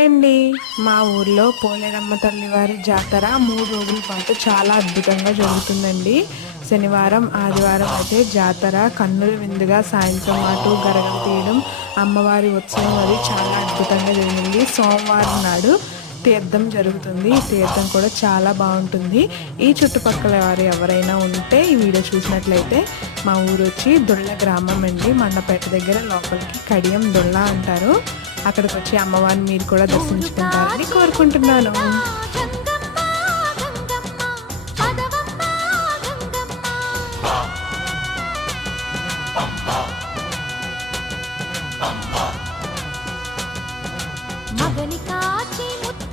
Hi అండి. మా ఊర్లో పోలేరమ్మ తల్లివారి జాతర 3 రోజుల పాటు చాలా అద్భుతంగా జరుగుతుందండి. శనివారం ఆదివారం అయితే జాతర కన్నుల విందుగా, సాయంత్రం అటు గరగం తీయడం, అమ్మవారి ఉత్సవం అది చాలా అద్భుతంగా జరిగింది. సోమవారం నాడు తీర్థం జరుగుతుంది. ఈ తీర్థం కూడా చాలా బాగుంటుంది. ఈ చుట్టుపక్కల వారు ఎవరైనా ఉంటే ఈ వీడియో చూసినట్లయితే మా ఊరు వచ్చి దొళ్ళ గ్రామం అండి. మండపేట దగ్గర లోపలికి కడియం దొళ్ళ అంటారు. అక్కడికి వచ్చి అమ్మవారిని మీరు కూడా దర్శించుకుంటారని కోరుకుంటున్నాను. మగని కాచి ముత్త